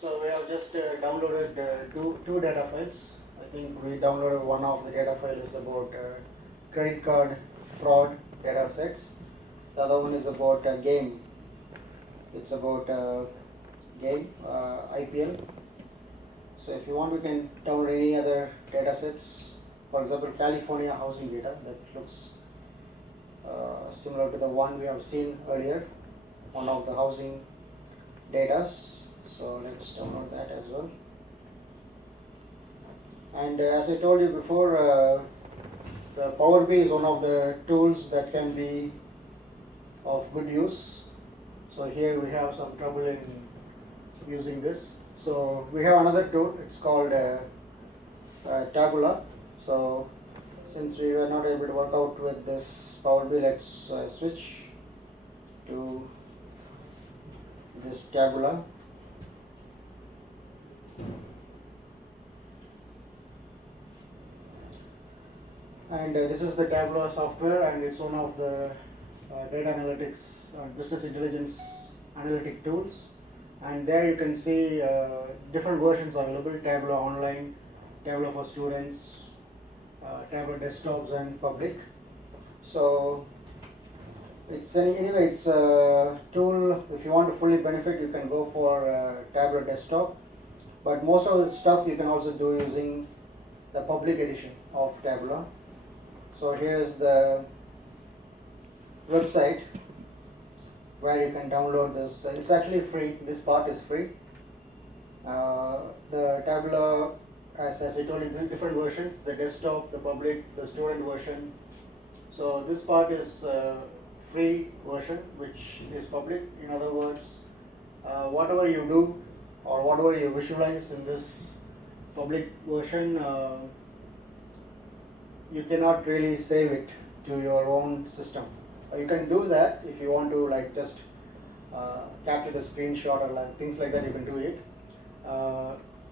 So we have just downloaded two data files. I think we downloaded one of the data files about credit card fraud data sets. The other one is about game. It's about game IPL. So if you want, we can download any other data sets. For example, California housing data that looks similar to the one we have seen earlier, one of the housing data. So let's download that as well. And as I told you before, the Power BI is one of the tools that can be of good use. So here we have some trouble in using this. So we have another tool, it's called Tabula. So since we were not able to work out with this Power BI, let's switch to this Tabula. And this is the Tableau software, and it's one of the data analytics, business intelligence analytic tools. And there you can see different versions available: Tableau Online, Tableau for students, Tableau desktops, and public. So it's anyway, it's a tool. If you want to fully benefit, you can go for Tableau desktop. But most of the stuff you can also do using the public edition of Tableau. So here's the website where you can download this. It's actually free. This part is free. The Tableau, as I told you, different versions: the desktop, the public, the student version. So this part is free version, which is public. In other words, whatever you do or whatever you visualize in this public version, you cannot really save it to your own system. You can do that if you want to, like, just capture the screenshot or like things like that. You can do it.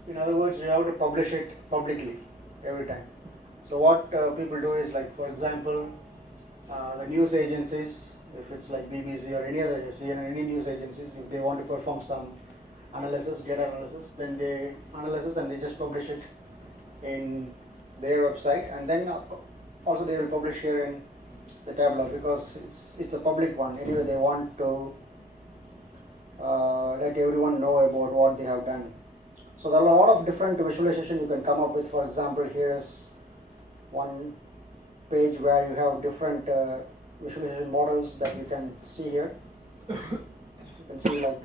In other words, you have to publish it publicly every time. So what people do is, like, for example, the news agencies, if it's like BBC or any other CNN, any news agencies, if they want to perform some analysis, data analysis, then they analyze and they just publish it in their website, and then also they will publish here in the Tableau, because it's a public one. Anyway, they want to let everyone know about what they have done. So there are a lot of different visualization you can come up with. For example, here's one page where you have different visualization models that you can see here. You can see, like,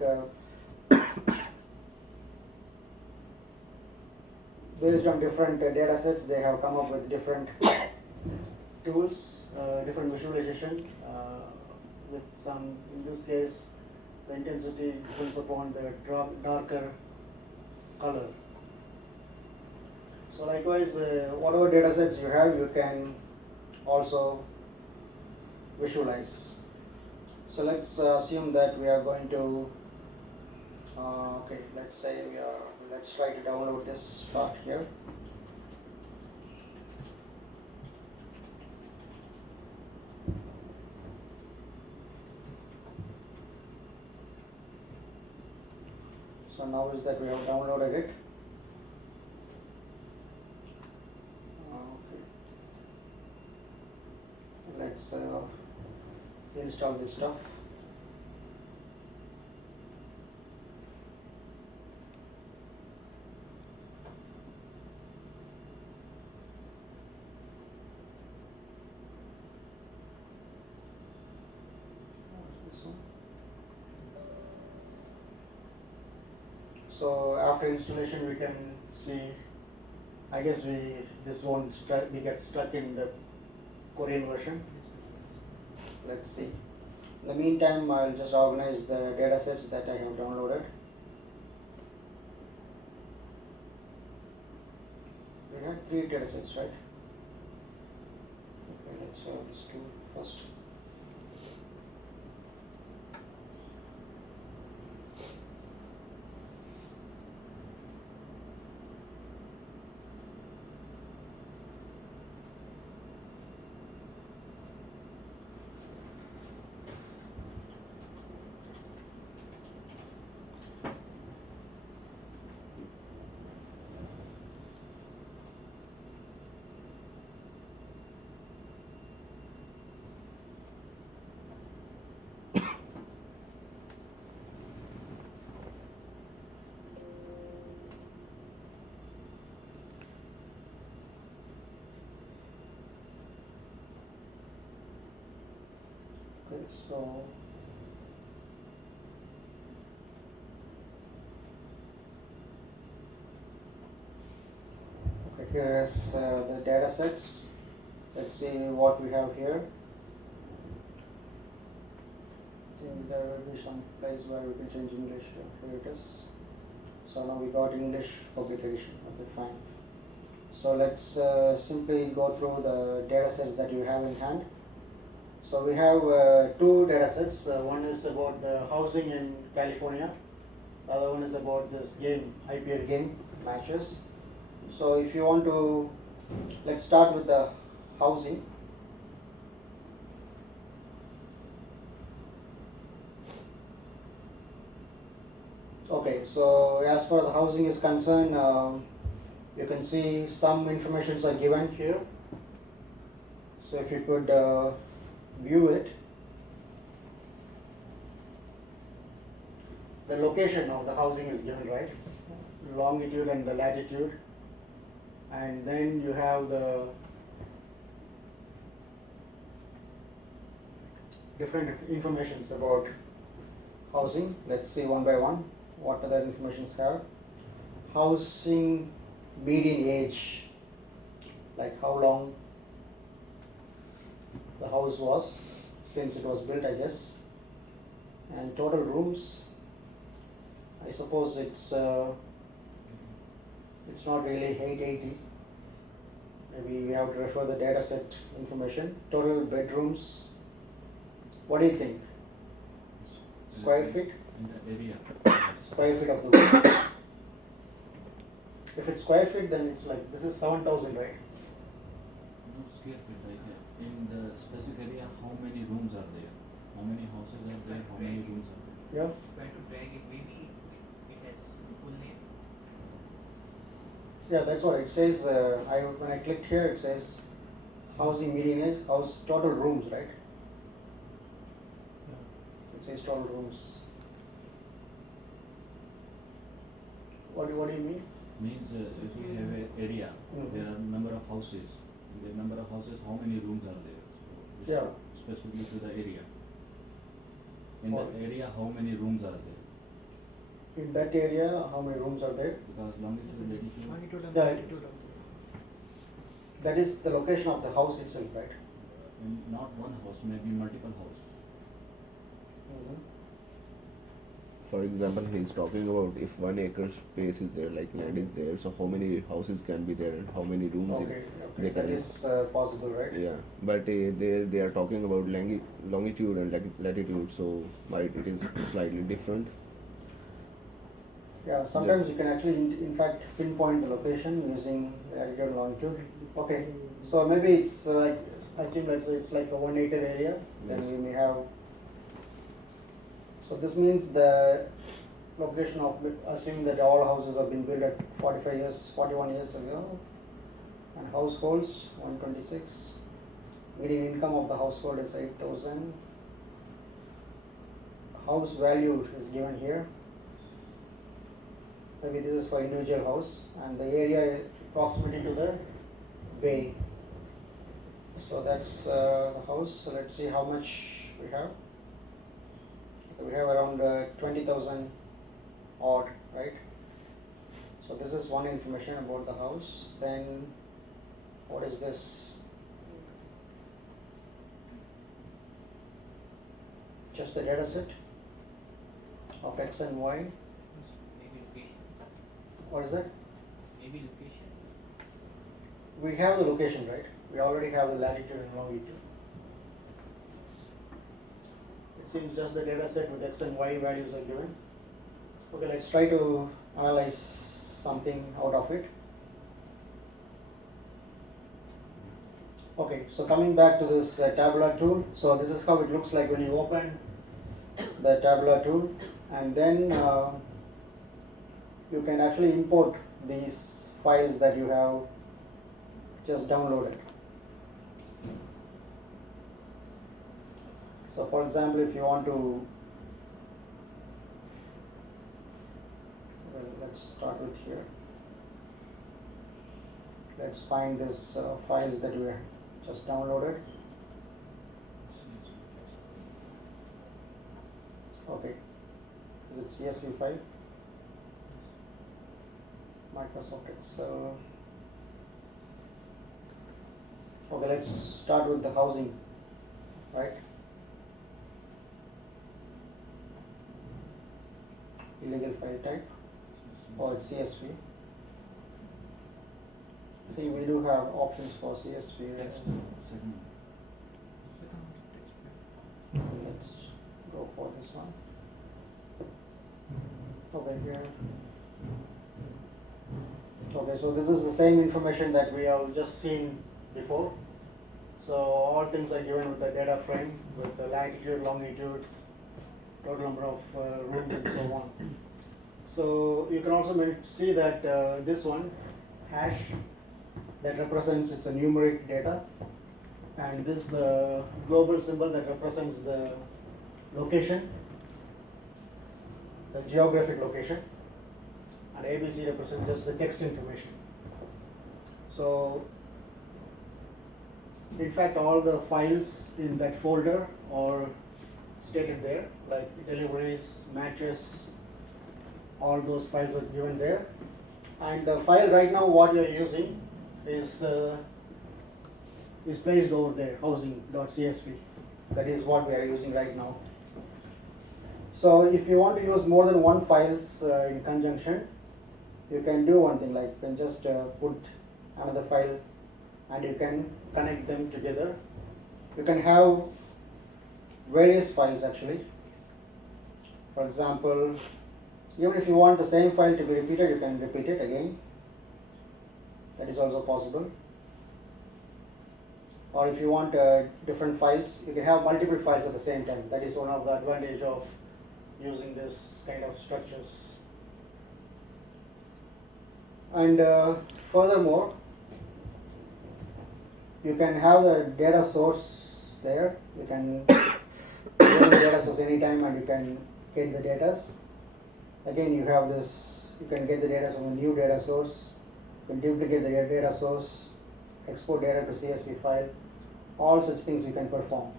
based on different data sets, they have come up with different tools, different visualization, with some, in this case, the intensity depends upon the darker color. So likewise, whatever data sets you have, you can also visualize. So let's assume that we are going to, okay, let's say let's try to download this part here. So now is that we have downloaded it. Okay. Let's install this stuff. So after installation, we can see, I guess this won't we get stuck in the Korean version. Let's see. In the meantime, I'll just organize the data sets that I have downloaded. We have 3 data sets, right? Okay, let's have this 2 first. So okay, here is the data sets. Let's see what we have here. I think there will be some place where we can change English. Here it is. So now we got English public edition. Okay, fine. So let's simply go through the data sets that you have in hand. So we have two data sets. One is about the housing in California. The other one is about this game, IPL game matches. So if you want to, let's start with the housing. Okay, so as far as the housing is concerned, you can see some informations are given here. So if you could view it, the location of the housing is given, right? Longitude and the latitude, and then you have the different informations about housing. Let's see one by one what other informations have. Housing median age, like how long the house was since it was built, I guess, and total rooms. I suppose it's not really 880. Maybe we have to refer the data set information. Total bedrooms. What do you think? Square feet? In the area. Square feet of the room. If it's square feet, then it's like this is 7,000, right? No square feet, like in the specific area, how many rooms are there? How many houses are there? How many rooms are there? Yeah. Try to drag it, maybe it has full name. Yeah, that's what it says. When I clicked here, it says housing median age, house total rooms, right? It says total rooms. What do you mean? Means if you have an area, there are number of houses. The number of houses, how many rooms are there? So Yeah. specifically to the area. In What? the area, how many rooms are there? In that area, how many rooms are there? Because longitude, latitude. Longitude and Yeah. latitude of That is the location of the house itself, right? And not one house, maybe multiple house. For example, he's talking about if 1 acre space is there, like land is there, so how many houses can be there and how many rooms Okay, they that can is possible, right? Yeah, but they are talking about longitude and latitude, so might it is slightly different. Yeah, sometimes you can actually, in fact, pinpoint the location using latitude and longitude. Okay, so maybe it's like, I assume that it's like a 1 acre area, then Yes. we may have. So this means the location of, assuming that all houses have been built at 41 years ago, and households 126. Median income of the household is 8,000. House value is given here. Maybe this is for individual house, and the area is proximity to the bay. So that's the house. So let's see how much we have. We have around 20,000 odd, right? So this is one information about the house. Then what is this? Just the data set of X and Y. maybe location. What is that? Maybe location. We have the location, right? We already have the latitude and longitude. It seems just the data set with X and Y values are given. Okay, let's try to analyze something out of it. Okay, so coming back to this Tableau tool. So this is how it looks like when you open the Tableau tool, and then you can actually import these files that you have just downloaded. So for example, if you want to, let's start with here. Let's find this files that we just downloaded. with CSV file. Microsoft Excel. Okay, let's start with the housing, right? Illegal file type, or it's CSV. I think we do have options for CSV. Text, second. Let's go for this one. Okay, here. Okay, so this is the same information that we have just seen before. So all things are given with the data frame, with the latitude, longitude, total number of rooms and so on. So you can also see that this one, hash, that represents it's a numeric data, and this global symbol that represents the location, the geographic location, and ABC represents just the text information. So in fact all the files in that folder are stated there, like deliveries, matches, all those files are given there. And the file right now what you are using is placed over there, housing.csv. That is what we are using right now. So if you want to use more than one files in conjunction, you can do one thing, like you can just put another file and you can connect them together. You can have various files actually. For example, even if you want the same file to be repeated, you can repeat it again. That is also possible. Or if you want different files, you can have multiple files at the same time. That is one of the advantage of using this kind of structures. And furthermore, you can have the data source there. You can go to the data source anytime and you can get the data. Again, you have this, you can get the data from a new data source, you can duplicate the data source, export data to CSV file, all such things you can perform.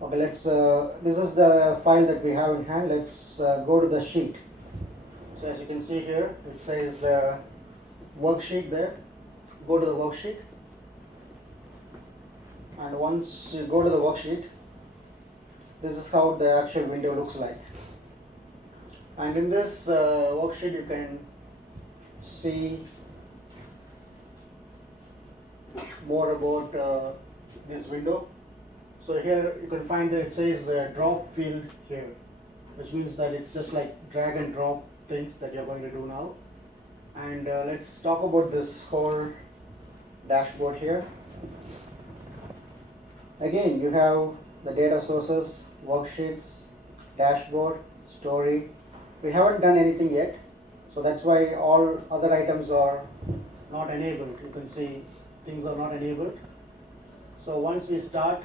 Okay, let's, this is the file that we have in hand. Let's go to the sheet. So as you can see here, it says the worksheet there. Go to the worksheet. And once you go to the worksheet, this is how the actual window looks like. And in this worksheet, you can see more about this window. So here you can find that it says drop field here, which means that it's just like drag and drop things that you're going to do now. And let's talk about this whole dashboard here. Again, you have the data sources, worksheets, dashboard, story. We haven't done anything yet, so that's why all other items are not enabled. You can see things are not enabled. So once we start,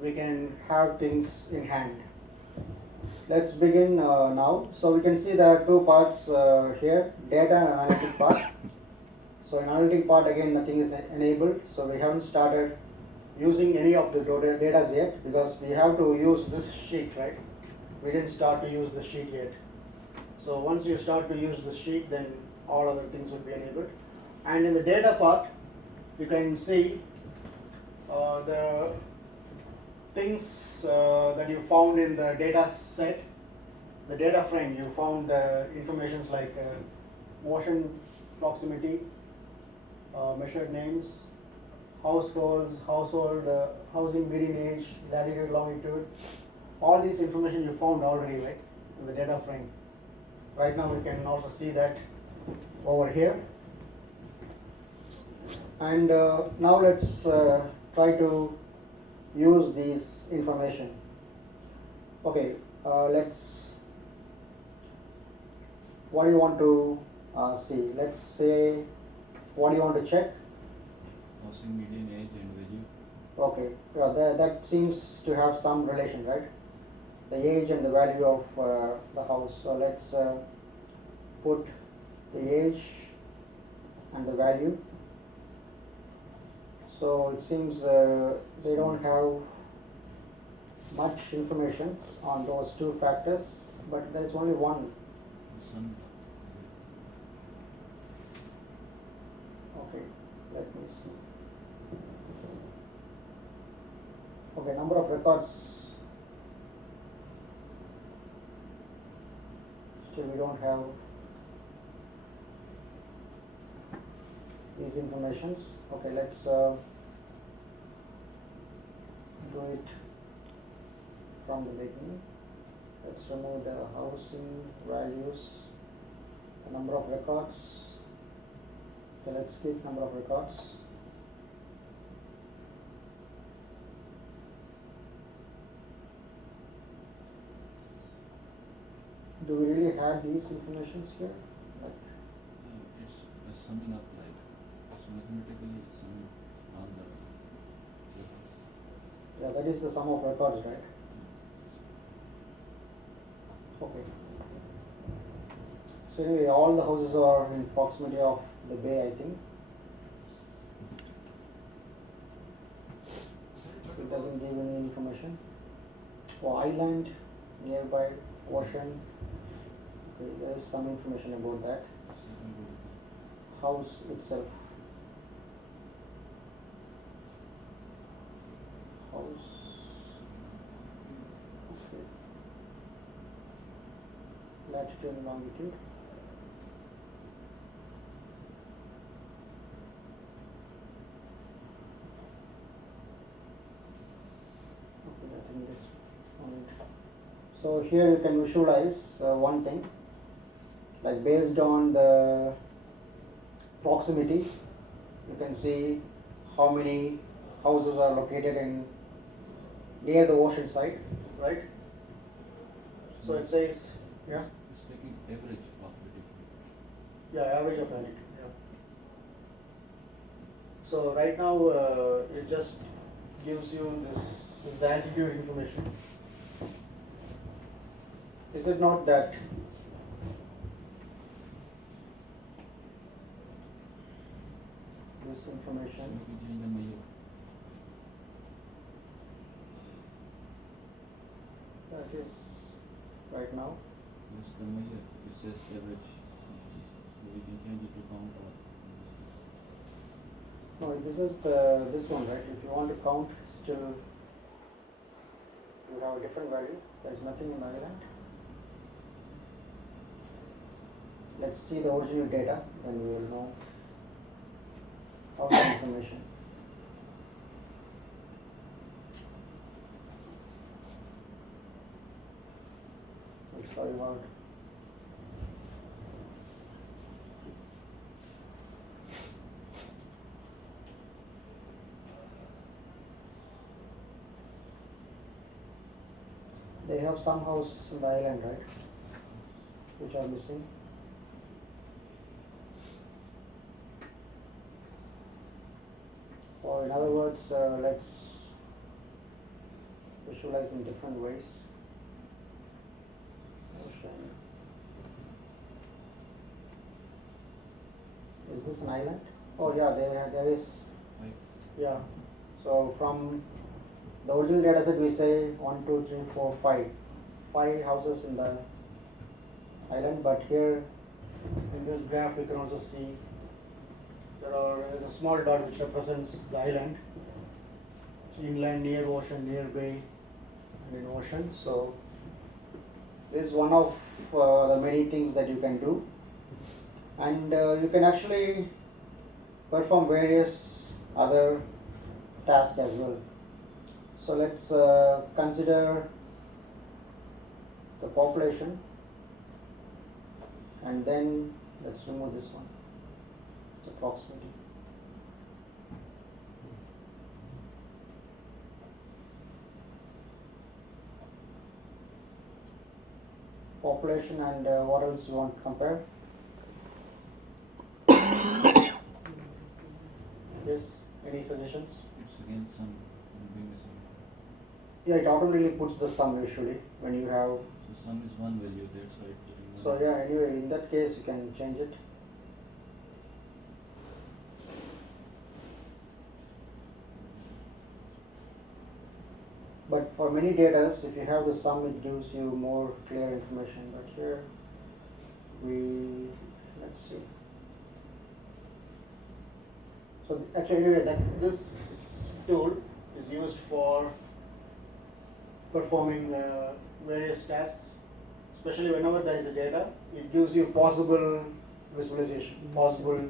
we can have things in hand. Let's begin now. So we can see there are two parts here, data and analytic part. So in analytic part, again, nothing is enabled, so we haven't started using any of the data yet, because we have to use this sheet, right? We didn't start to use the sheet yet. So once you start to use the sheet, then all other things will be enabled. And in the data part, you can see the things that you found in the data set, the data frame. You found the informations like motion proximity, measured names, households, housing median age, latitude, longitude. All this information you found already, right, in the data frame. Right now we can also see that over here. And now let's try to use this information. Okay, let's, what do you want to see? Let's say, what do you want to check? Housing median age and value. Okay, that seems to have some relation, right? The age and the value of the house. So let's put the age and the value. So it seems they don't have much information on those two factors, but there is only one. Some Okay, let me see. Okay, number of records. Still we don't have these informations. Okay, let's do it from the beginning. Let's remove the housing values, the number of records. Okay, let's keep number of records. Do we really have these informations here? Like, it's summing up, like it's mathematically summing all the yeah, that is the sum of records, right? Okay. So anyway, all the houses are in proximity of the bay, I think. It doesn't give any information. Oh, island, nearby, ocean. Okay, there is some information about that. House itself. House. Okay. Latitude and longitude. Okay, I think this one. So here you can visualize one thing, like based on the proximity, you can see how many houses are located in near the ocean side, right? So it says, yeah, It's taking average probability. yeah, average of it. Yeah. So right now it just gives you this is the altitude information. Is it not that? This So information. if you change the measure, That is right now. this the measure, it says average. So we can change it to count or No, this is this one, right? If you want to count, still you have a different value. There is nothing in the island. Let's see the original data, then we will know all the information. Let's try about. They have some house in the island, right? Which are missing. Or in other words, let's visualize in different ways. Ocean. Is this an island? Oh yeah, there is. 5. Yeah. So from the original data set we say 1, 2, 3, 4, 5. 5 houses in the island, but here in this graph we can also see there is a small dot which represents the island. Inland, near ocean, near bay, and in ocean. So this is one of the many things that you can do, and you can actually perform various other tasks as well. So let's consider the population, and then let's remove this one, the proximity. Population and what else you want to compare? Yes, any suggestions? It's again some being the sum. Yeah, it automatically puts the sum usually when you have. So sum is one value, that's why it's getting So one. yeah, anyway, in that case you can change it. but for many data, if you have the sum, it gives you more clear information. But here, let's see. So actually, anyway, this tool is used for performing various tasks, especially whenever there is a data. It gives you possible visualization, possible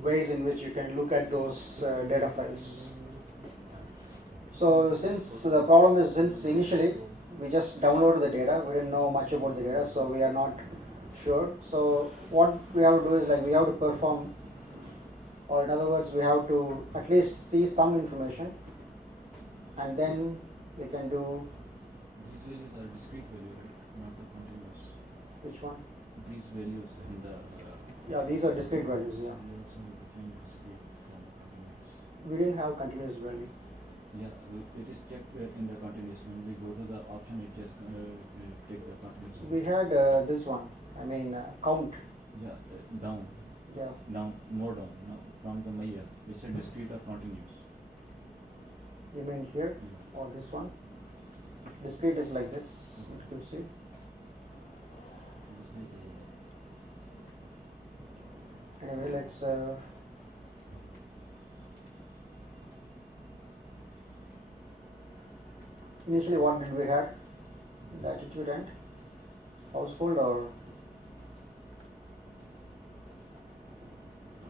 ways in which you can look at those data files. So since the problem is, since initially we just downloaded the data, we didn't know much about the data, so we are not sure. So what we have to do is, like, we have to perform, or in other words, we have to at least see some information, and then we can do. These values are discrete values, right? Not the continuous. Which one? These values in the Yeah, these are discrete values. Yeah, you also need to change discrete from continuous. we didn't have continuous value. Yeah, it is checked in the continuous. When we go to the option, it just take the continuous. We had this one. I mean, count. Yeah, down, Yeah. more down. No, from the Maya, it's a discrete or continuous. You mean here or this one? Discrete is like this. You can see. Anyway, let's. Initially, what did we have? Latitude and household, or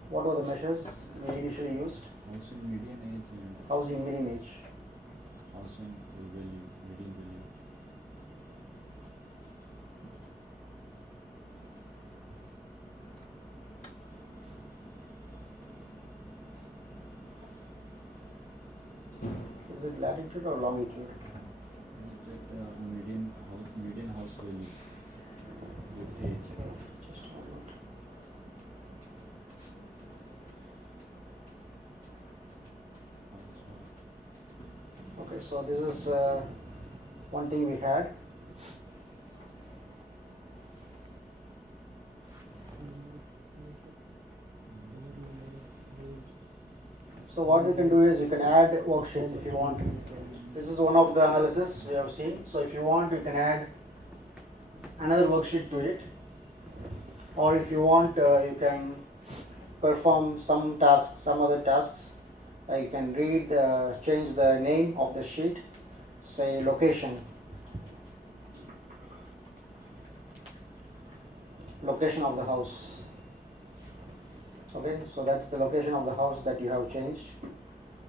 what were the measures we initially used? Housing median age and Housing median age. housing value, median value. Is it latitude or longitude? Check the median house value with age. Just a moment. Okay, so this is one thing we had. So what you can do is you can add worksheets if you want. This is one of the analysis we have seen. So if you want, you can add another worksheet to it. Or if you want, you can perform some tasks, some other tasks. You can change the name of the sheet, say location. Location of the house. Okay, so that's the location of the house that you have changed.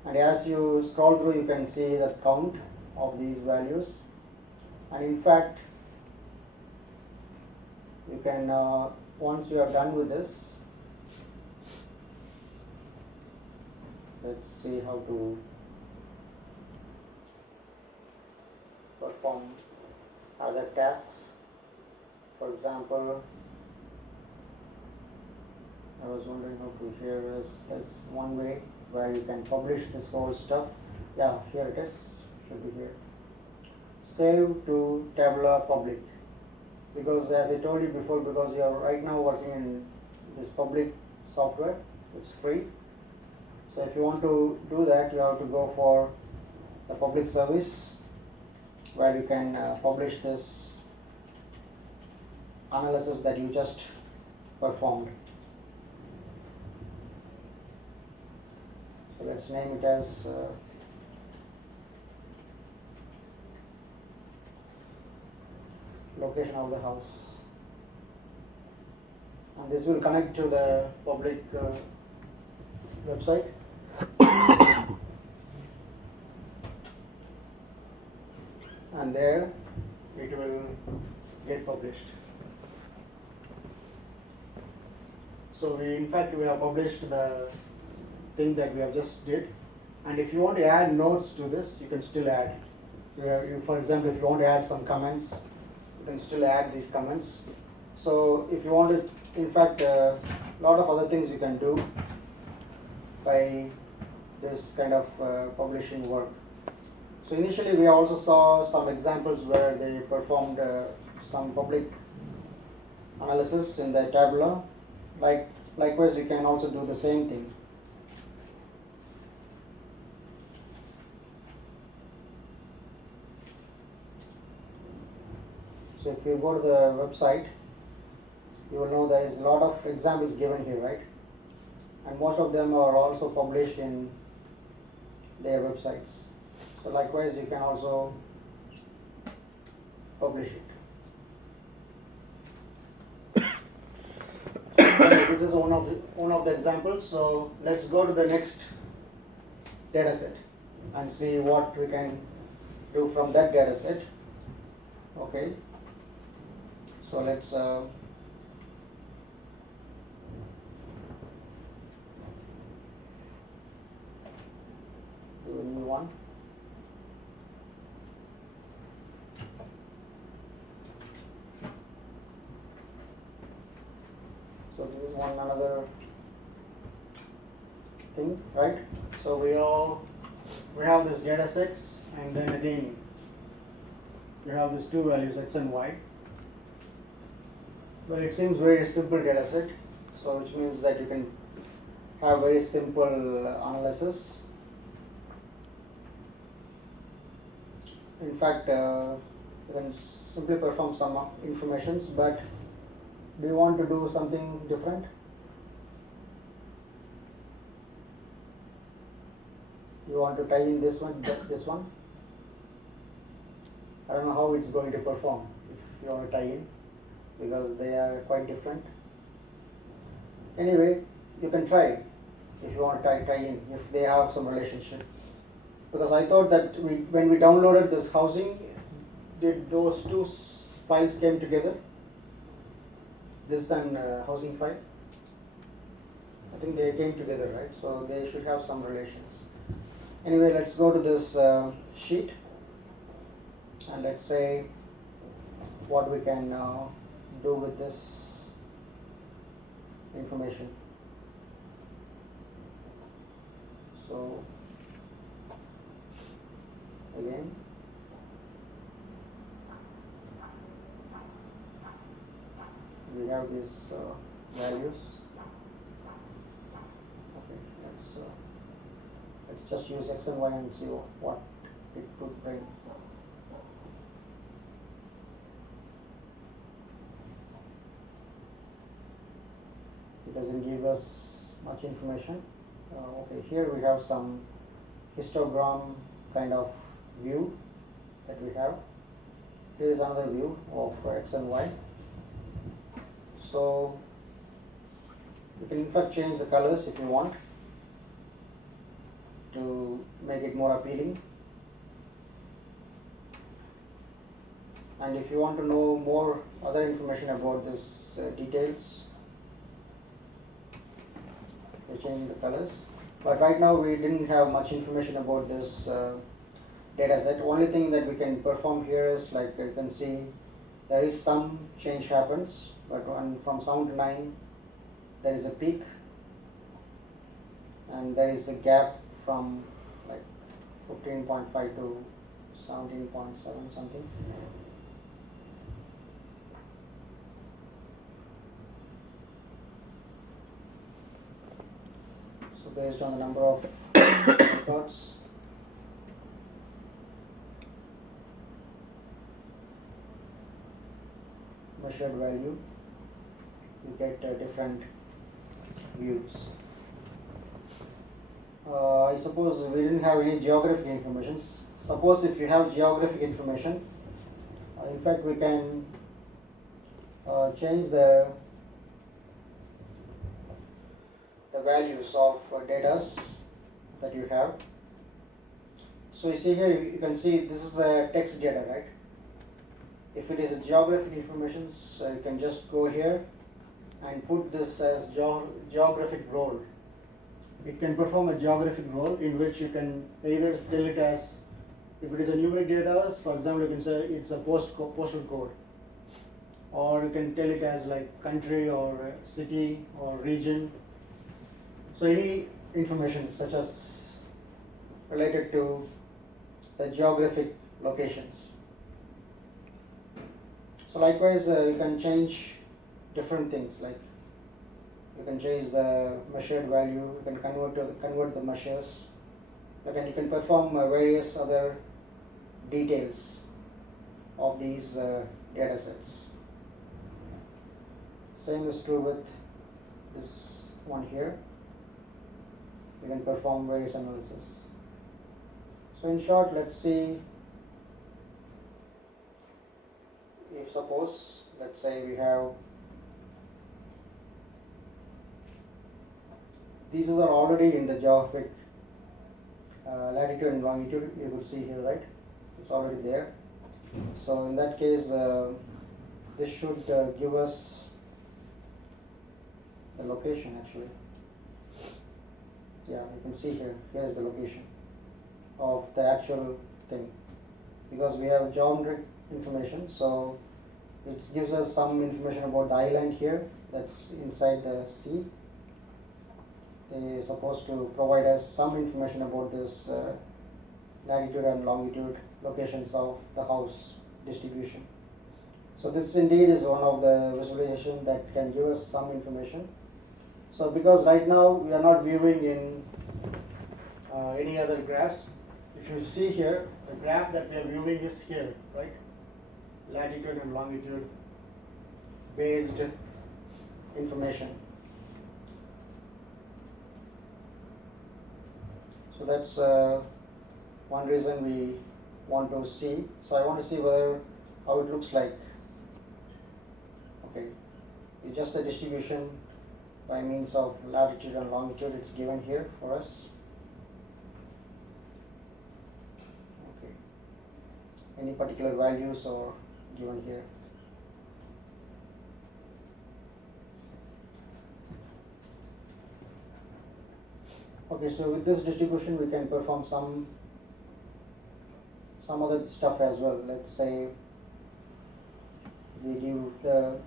And as you scroll through, you can see the count of these values. And in fact, you can, once you are done with this, let's see how to perform other tasks. For example, I was wondering how to, here is one way where you can publish this whole stuff. Yeah, here it is, should be here. Save to Tableau public. Because as I told you before, because you are right now working in this public software, it's free. So if you want to do that, you have to go for the public service where you can publish this analysis that you just performed. So let's name it as location of the house. And this will connect to the public website. And there it will get published. So in fact we have published the thing that we have just did, and if you want to add notes to this, you can still add. For example, if you want to add some comments, you can still add these comments. So if you want to, in fact, a lot of other things you can do by this kind of publishing work. So initially we also saw some examples where they performed some public analysis in the Tableau. Likewise, you can also do the same thing. So if you go to the website, you will know there is a lot of examples given here, right? And most of them are also published in their websites. So likewise, you can also publish it. This is one of the examples. So let's go to the next data set and see what we can do from that data set. Okay. So let's do a new one. So this is another thing, right? So we have this data sets, and then again we have these two values x and y. Well, it seems very simple data set, so which means that you can have very simple analysis. In fact, you can simply perform some informations, but do you want to do something different? You want to tie in this one, this one? I don't know how it's going to perform if you want to tie in, because they are quite different. Anyway, you can try if you want to tie in, if they have some relationship. Because I thought that when we downloaded this housing, did those two files came together? This and housing file? I think they came together, right? So they should have some relations. Anyway, let's go to this sheet, and let's say what we can do with this information. So again, we have these values. Okay, let's just use x and y and see what it could bring. It doesn't give us much information. Okay, here we have some histogram kind of view that we have. Here is another view of x and y. So you can in fact change the colors if you want to make it more appealing. And if you want to know more other information about this details, you change the colors. But right now we didn't have much information about this data set. Only thing that we can perform here is, like you can see, there is some change happens, but from 7 to 9 there is a peak, and there is a gap from like 15.5 to 17.7 something. So based on the number of records, measured value, you get different views. I suppose we didn't have any geographic information. Suppose if you have geographic information, in fact we can change the values of data that you have. So you see here, you can see this is a text data, right? If it is a geographic information, so you can just go here and put this as geographic role. It can perform a geographic role in which you can either tell it as, if it is a numeric data, for example, you can say it's a postal code, or you can tell it as like country or city or region. So any information such as related to the geographic locations. So likewise, you can change different things, like you can change the measured value, you can convert the measures, again you can perform various other details of these data sets. Same is true with this one here. We can perform various analysis. So in short, let's see if suppose, let's say we have, these are already in the geographic latitude and longitude, you could see here, right? It's already there. So in that case, this should give us the location actually. Yeah, you can see here, here is the location of the actual thing. Because we have geometric information, so it gives us some information about the island here that's inside the sea. They are supposed to provide us some information about this latitude and longitude locations of the house distribution. So this indeed is one of the visualization that can give us some information. So because right now we are not viewing in any other graphs. If you see here, the graph that we are viewing is here, right? Latitude and longitude based information. So that's one reason we want to see. So I want to see whether how it looks like. Okay, it's just the distribution by means of latitude and longitude. It's given here for us. Okay, any particular values are given here. Okay, so with this distribution we can perform some other stuff as well. Let's say we give the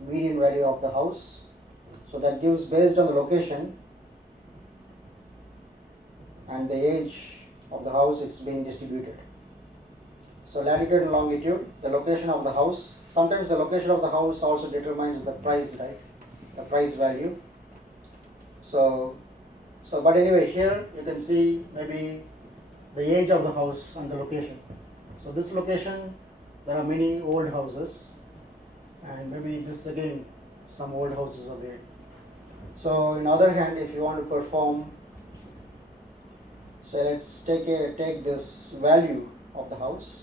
median value of the house. So that gives, based on the location and the age of the house, it's been distributed. So latitude and longitude, the location of the house. Sometimes the location of the house also determines the price, right? The price value. So but anyway, here you can see maybe the age of the house and the location. So this location, there are many old houses, and maybe this again, some old houses are there. So in other hand, if you want to perform, so let's take this value of the house.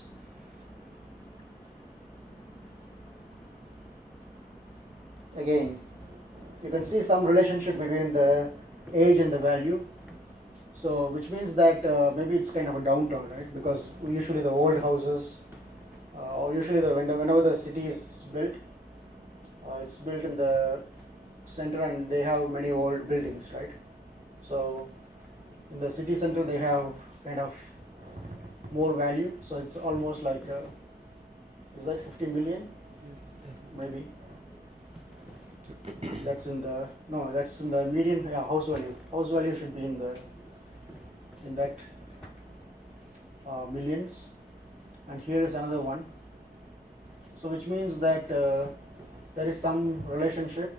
Again, you can see some relationship between the age and the value. So which means that maybe it's kind of a downtown, right? Because usually the old houses, or usually whenever the city is built, it's built in the center and they have many old buildings, right? So in the city center they have kind of more value. So it's almost like, is that 50 million? Maybe. That's in the, no, that's in the median house value. House value should be in that millions. And here is another one. So which means that there is some relationship.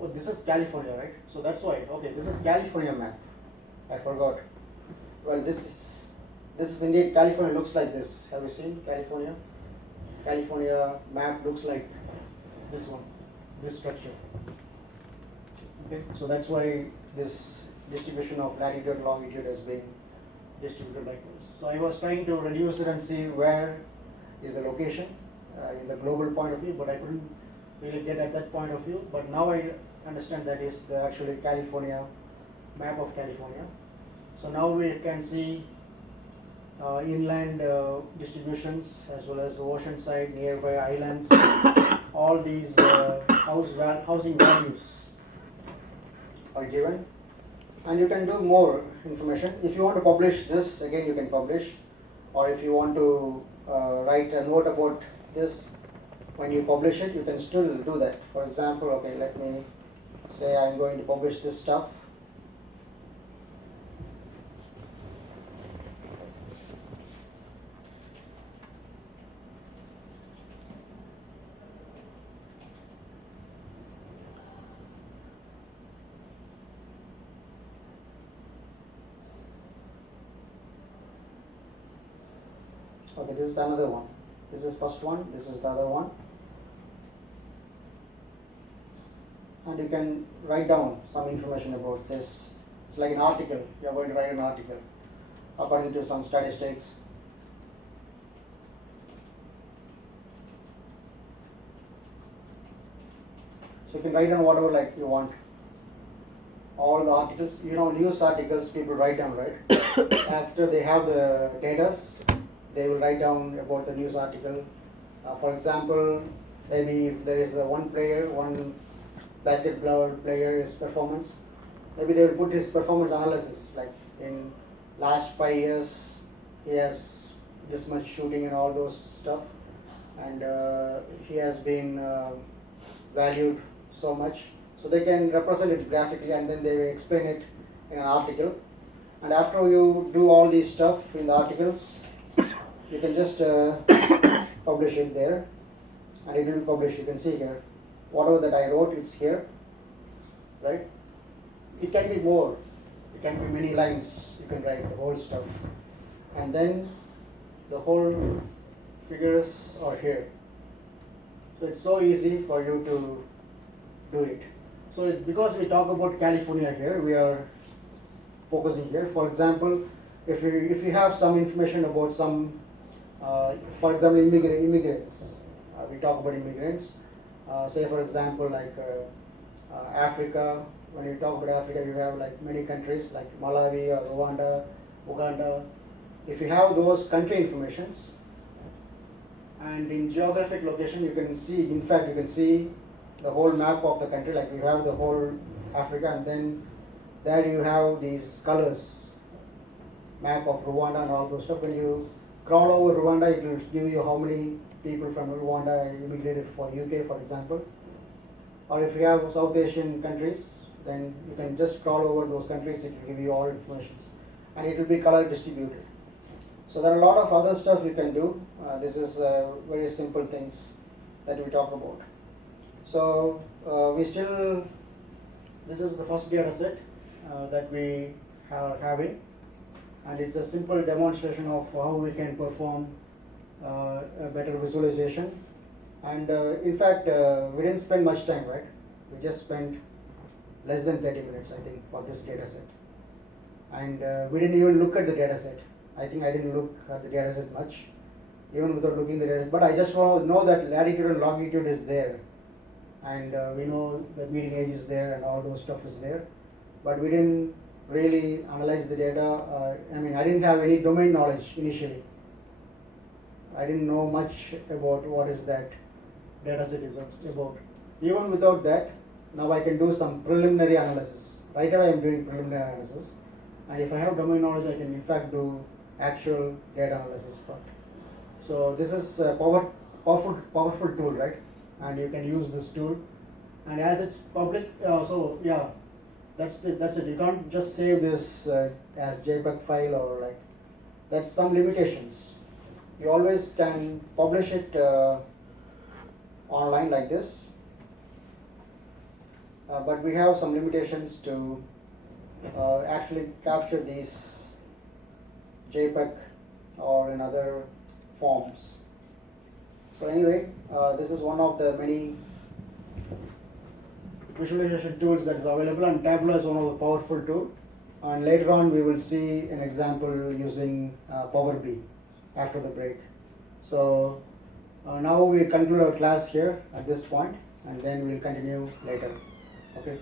Oh, this is California, right? So that's why. Okay, this is California map. I forgot. Well, this is indeed California. Looks like this. Have you seen California? California map looks like this one, this structure. Okay, so that's why this distribution of latitude and longitude has been distributed like this. So I was trying to reduce it and see where is the location in the global point of view, but I couldn't really get at that point of view. But now I understand that is the actually California map of California. So now we can see inland distributions as well as ocean side, nearby islands. All these housing values are given, and you can do more information. If you want to publish this, again you can publish, or if you want to write a note about this when you publish it, you can still do that. For example, okay, let me say I'm going to publish this stuff. Okay, this is another one. This is first one, this is the other one. And you can write down some information about this. It's like an article. You are going to write an article according to some statistics. So you can write down whatever like you want. All the articles, news articles people write down, right? After they have the data, they will write down about the news article. For example, maybe if there is one basketball player, his performance, maybe they will put his performance analysis, like in last 5 years, he has this much shooting and all those stuff, and he has been valued so much. So they can represent it graphically, and then they will explain it in an article. And after you do all these stuff in the articles, you can just publish it there, and it will publish. You can see here, whatever that I wrote, it's here, right? It can be more. It can be many lines. You can write the whole stuff, and then the whole figures are here. So it's so easy for you to do it. So because we talk about California here, we are focusing here. For example, if you have some information about some, for example, immigrants, we talk about immigrants. Say for example, like Africa. When you talk about Africa, you have like many countries like Malawi or Rwanda, Uganda. If you have those country informations, and in geographic location, you can see. In fact, you can see the whole map of the country. Like you have the whole Africa, and then there you have these colors, map of Rwanda and all those stuff. When you crawl over Rwanda, it will give you how many people from Rwanda immigrated for UK, for example. Or if you have South Asian countries, then you can just crawl over those countries. It will give you all information, and it will be color distributed. So there are a lot of other stuff you can do. This is very simple things that we talk about. So this is the first data set that we are having, and it's a simple demonstration of how we can perform a better visualization. And in fact, we didn't spend much time, right? We just spent less than 30 minutes, I think, for this data set. And we didn't even look at the data set. I think I didn't look at the data set much, even without looking at the data set. But I just want to know that latitude and longitude is there. And we know the median age is there and all those stuff is there. But we didn't really analyze the data. I didn't have any domain knowledge initially. I didn't know much about what is that data set is about. Even without that, now I can do some preliminary analysis. Right away I'm doing preliminary analysis. And if I have domain knowledge, I can in fact do actual data analysis part. So this is a powerful tool, right? And you can use this tool. And as it's public, so yeah, that's it. You can't just save this as JPEG file or like, that's some limitations. You always can publish it online like this, but we have some limitations to actually capture these JPEG or in other forms. So anyway, this is one of the many visualization tools that is available, and Tableau is one of the powerful tools. And later on we will see an example using Power BI after the break. So now we conclude our class here at this point, and then we'll continue later. Okay.